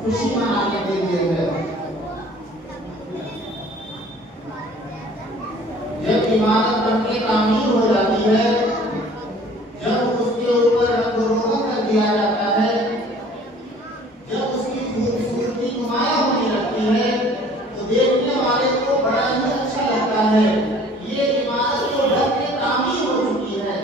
खुशी मनाने के लिए है। जब इमारत बनके तामीर हो जाती है, जब उसके ऊपर रंग रोगन कर दिया जाता है, जब उसकी खूबसूरती नुमाया होने लगती है, तो देखने वाले को बड़ा ही अच्छा लगता है। ये इमारत जो बनके तामीर हो चुकी है,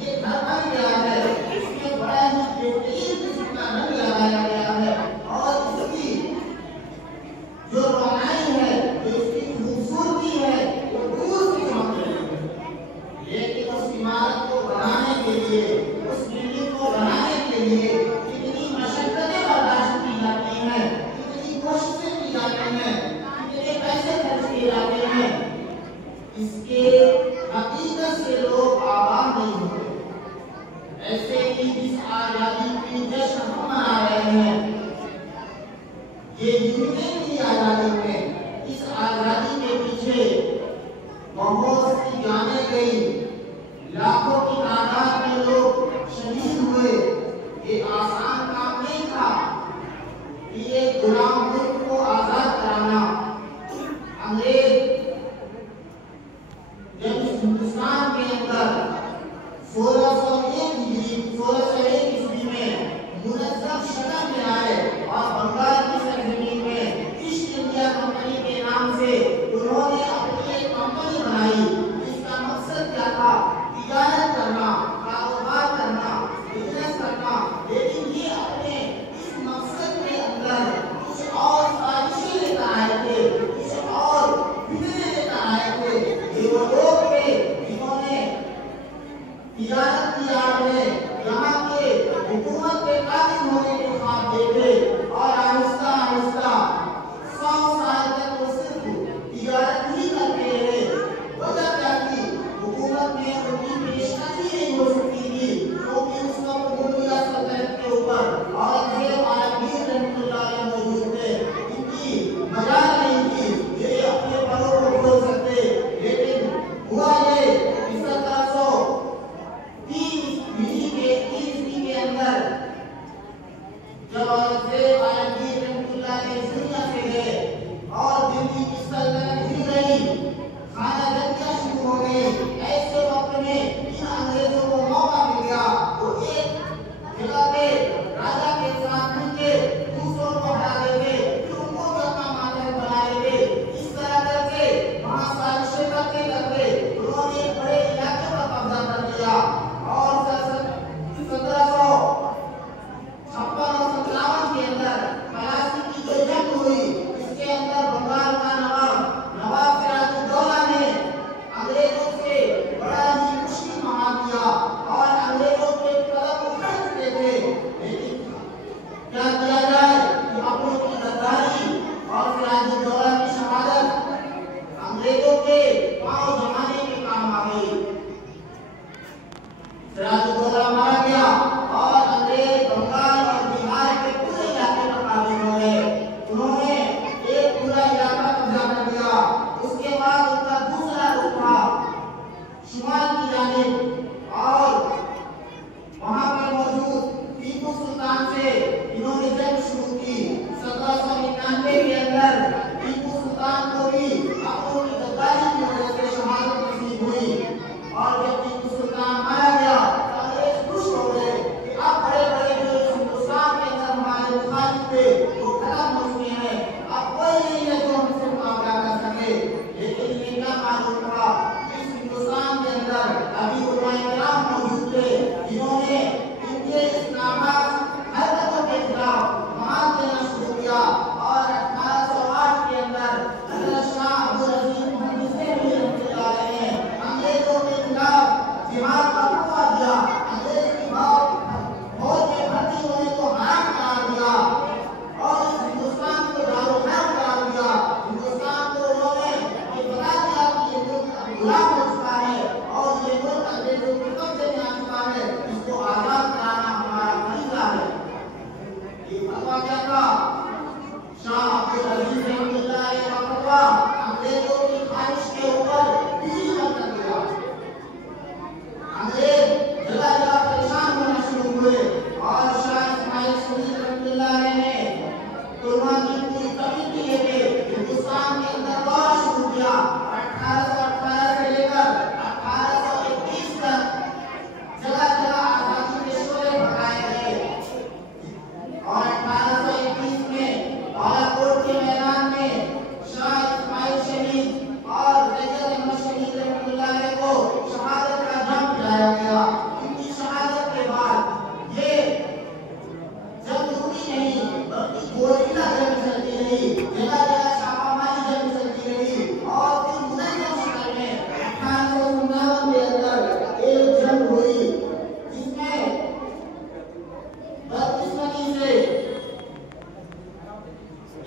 ये घर बन गया है, इसमें बड़ा ही बेहतरीन किस्म का रंग लगाया गया है और इसकी जो रोनाई है, जो इसकी खूबसूरती है, वो दूर से चमक रही है। लेकिन उस इमारत को बनाने के लिए, उस बिल्डिंग को बनाने के लिए कितनी मशक्कतें बर्दाश्त की जाती हैं, कितनी कोशिशें की जाती हैं, कितने पैसे खर्च किए जाते हैं, इसके हकीकत से लोग आगाह नहीं होते। ऐसे ही इस आजादी की जश्न हम मना रहे हैं। ये यूनियन की आजादी में, इस आजादी के पीछे बहुत सी जाने गई, लाखों की तादाद में लोग शहीद हुए। ये आसान काम नहीं था कि एक गुलाम मुल्क को आजाद कराना। अंग्रेज जब इस हिंदुस्तान के अंदर 1601 ईस्वी में मुनज़्ज़म शक्ल में आए और बंगाल की सरजमीन में ईस्ट इंडिया कंपनी के नाम से उन्होंने अपनी एक कंपनी बनाई, जिसका मकसद क्या था? तिजारत करना, कारोबार करना, बिजनेस करना। लेकिन ये अपने इस मकसद के अंदर कुछ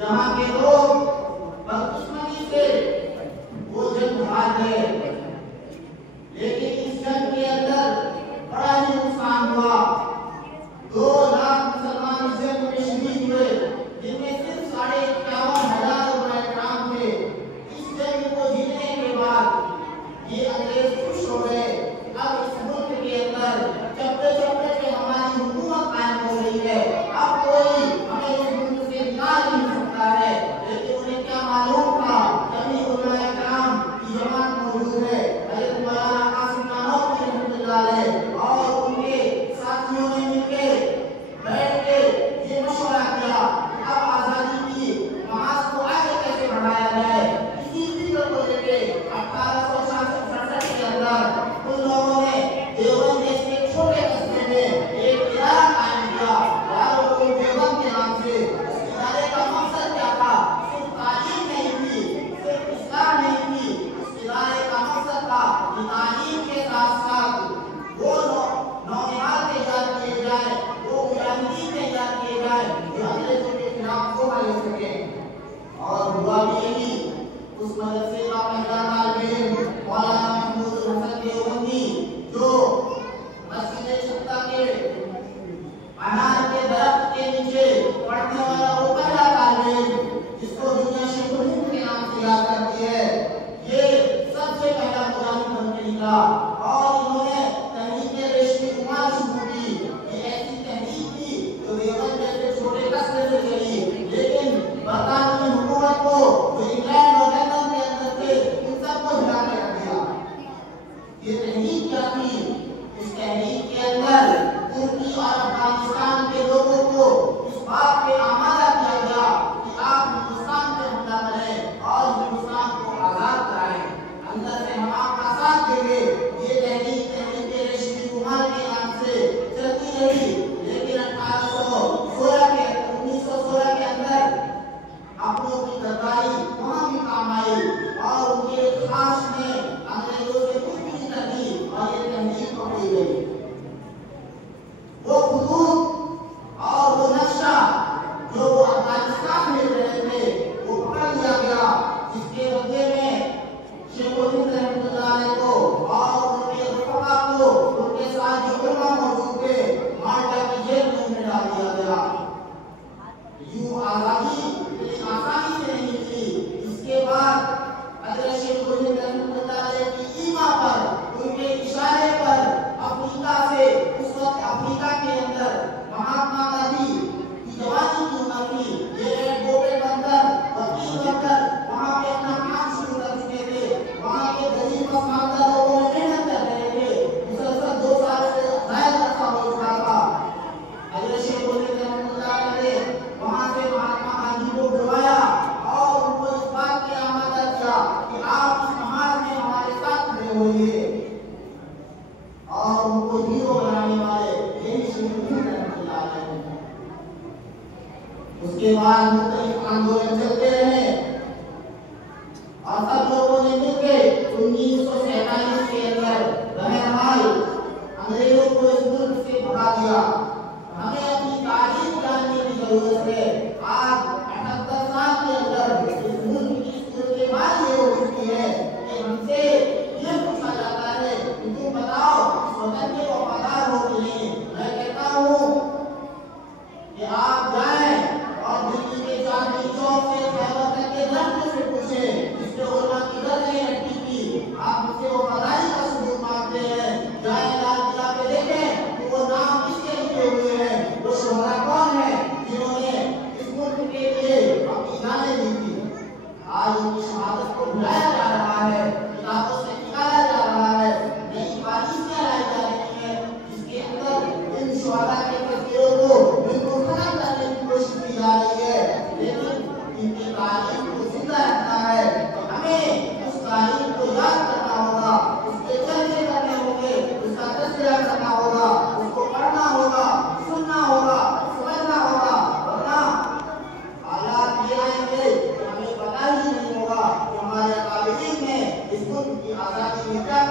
यहाँ के लोग बदकिस्मती से वो जंग हार गए, लेकिन इस जंग के अंदर बड़ा ही नुकसान हुआ। 2 लाख मुसलमान इस जंग में शहीद हुए, जिनमें सिर्फ 51,500 मुसलमान थे। इस जंग को जीतने के बाद ये अंग्रेज खुश हो गए। अब इस मुल्क के अंदर चप्पे चप्पे पे हमारी हुकूमत कायम हो रही है। अब कोई हमें इस मुल्क से निकाल नहीं सकता है। लेकिन उन्हें क्या मालूम था, जमीन उलमाए किराम की जमात मौजूद है, हज़रत मौलाना कासिम नानवी रहमतुल्लाह अलैह और उनके साथियों ने मिलके बैठ के ये मशवरा किया, अब आजादी की नमाज को आगे कैसे बढ़ाया जाए। इसी फिक्र को लेके 1866 के अंदर उन लोगों ने देवबंद जैसे छोटे कस्बे में एक इदारा कायम किया, दारुल देवबंद के नाम से। इस इदारे का मकसद क्या था? सिर्फ तालीम नहीं थी, सिर्फ इस्लाम नहीं थी। इस इदारे का मकसद था कि तालीम के साथ साथ वो नौनिहाल तैयार किए जाए, वो मुजाहिदीन तैयार किए जाए जो अंग्रेजों के खिलाफ शोभा ले सके। और हुआ भी यही। उस मदरसे का पहला तालिब मौलाना महमूद हसन देवबंदी, जो मस्जिद छत्ता के अनार के दरख्त के नीचे पढ़ने वाला वो पहला तालिब जिसको दुनिया शेखुल हिंद के नाम से याद करती है, ये सबसे पहला मुजाहिद बन के निकला। और इन्होंने तहरीक रेशमी कुमार शुरू की। ये ऐसी तहरीक थी जो देवबंद जैसे छोटे कस्बे से चली, लेकिन बरतानवी हुकूमत को जो इंग्लैंड और लंदन के अंदर थे उन सबको हिला के रख दिया। ये तहरीक क्या थी? इस तहरीक के अंदर तुर्की और अफगानिस्तान के लोगों को इस बात पे आमादा किया गया कि आप हिंदुस्तान पे हमला करें और हिंदुस्तान को आजाद कराएं, अंदर से हम आपका साथ देंगे। ये तहरीक रेशमी कुमार के नाम से चलती रही, लेकिन 1916 के अंदर अपनों की गद्दारी वहां भी काम आई और उनके खास ने अंग्रेजों से कुछ भी कर दी और ये तहरीक पकड़ी गई। वो खुतूत और वो नक्शा जो वो अफगानिस्तान में रहे थे वो पकड़ लिया गया, जिसके बदले में शेखुल हिंद रहमतुल्लाह अलैह को और उनके रफ़का को, उनके साथ जो उलमा मौजूद थे, माल्टा की जेल में उन्हें डाल दिया गया। यूं आजादी इतनी आसानी से नहीं मिली। इसके बाद हज़रत शेखुल हिंद रहमतुल्लाह अलैह की ईमा पर, उनके इशारे पर अफ्रीका से, उस वक्त अफ्रीका के अंदर महात्मा गांधी की जवानी की उम्र थी, ये गोपे बनकर वकील बनकर वहां पे अपना काम शुरू कर चुके थे। वहां के गरीब पसमानदा लोगों में मेहनत कर रहे थे। मुसलसल 2 साल से ज्यादा अरसा हो चुका था। हज़रत शेखुल हिंद रहमतुल्लाह अलैह वहां से महात्मा गांधी को बुलवाया और उनको इस बात पे आमादा किया कि आप इस समाज में हमारे साथ खड़े होइए, और उनको हीरो बनाने वाले यही शेखुल हिंद रहमतुल्लाह अलैह। उसके बाद मुख्तलिफ आंदोलन चलते रहे और सब लोगों ने मिलकर 1947 के अंदर बहरहाल अंग्रेजों को इस मुल्क से भगा दिया। हमें अपनी तारीख जानने की जरूरत है। आज 78 साल के अंदर इस मुल्क की सूरत हाल ये हो चुकी है कि हमसे ये पूछा जाता है कि तुम बताओ वतन के वफादार हो कि नहीं। मैं कहता हूँ कि आप जाएं और दिल्ली के चांदनी चौक से खैबर तक के दरख्त से पूछें जिसपे उलमा की गद्दारी रखी थी, आप मुझसे वफादारी का सबूत मांगते हैं। जाएं लाल किला पे देखें कि वो नाम किसके लिखे हुए हैं, वो शोहरा कौन है जिन्होंने इस मुल्क के लिए अपनी जानें दी थी। आज उनकी शहादत को भुलाया जा रहा है, किताबों से निकाला जा रहा है, नई पॉलिसियां लाई जा रही हैं जिसके अंदर इन शुहदा के तस्वीरों को बिल्कुल खत्म करने की कोशिश की जा रही है। लेकिन इनकी तारीख को जिंदा रखना है तो हमें उस तारीख को याद करना होगा, उसके चर्चे करने होंगे, उसका तज़किरा करना होगा, उसको पढ़ना होगा, सुनना होगा, समझना होगा। वरना हालात ये आएंगे हमें पता ही नहीं होगा कि हमारे अकाबिरीन ने इस मुल्क की आज़ादी में क्या